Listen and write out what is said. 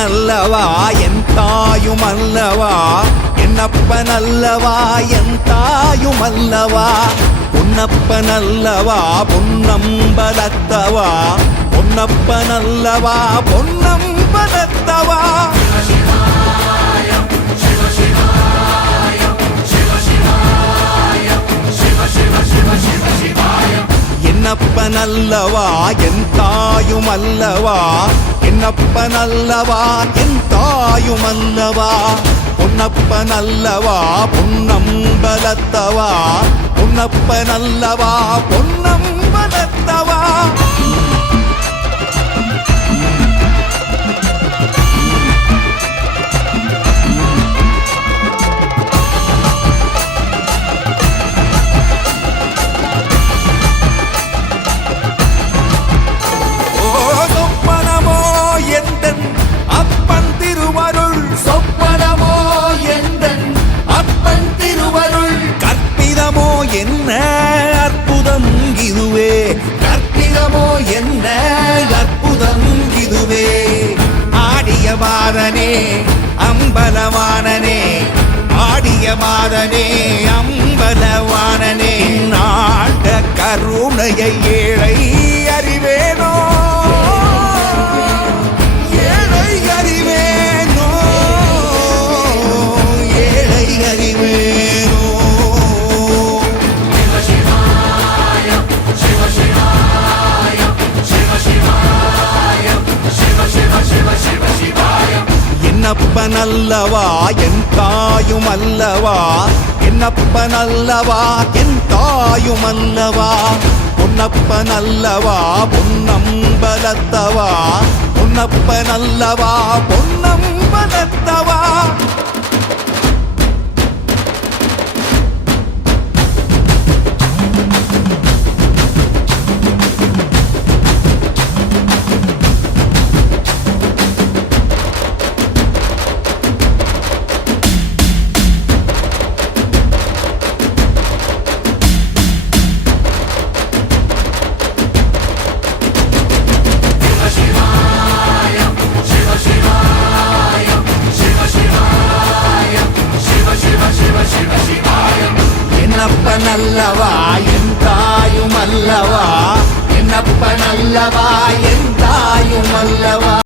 என்னப்பனல்லவா என் தாயுமல்லவா, என்னப்பனல்லவா என் தாயுமல்லவா, பொன்னப்பனல்லவா பொன்னம்பலத்தவா, பொன்னப்பனல்லவா பொன்னம்பலத்தவா. என்னப்பனல்லவா என் தாயுமல்லவா, என்னப்பனல்லவா என் தாயுமல்லவா, பொன்னப்பனல்லவா பொன்னம்பலத்தவா, பொன்னப்பனல்லவா பொன்னம்பலத்தவா. என்ன அற்புதம் இதுவே, கற்பிதமோ என்ன அற்புதம் இதுவே. ஆடிய மாதனே அம்பலவானனே, ஆடிய மாதனே அம்பலவானனே, நாட கருணையை ஏழை அறிவேனோ, ஏழை அறிவேனோ, ஏழை அறிவேனோ. என்னப்பனல்லவா என் தாயுமல்லவா, என்னப்பனல்லவா என் தாயுமல்லவா, பொன்னப்பனல்லவா பொன்னம்பலத்தவா, பொன்னப்பனல்லவா பொன்னம்பலத்தவா. என்னப்பனல்லவா என் தாயுமல்லவா, என்னப்பனல்லவா என் தாயுமல்லவா.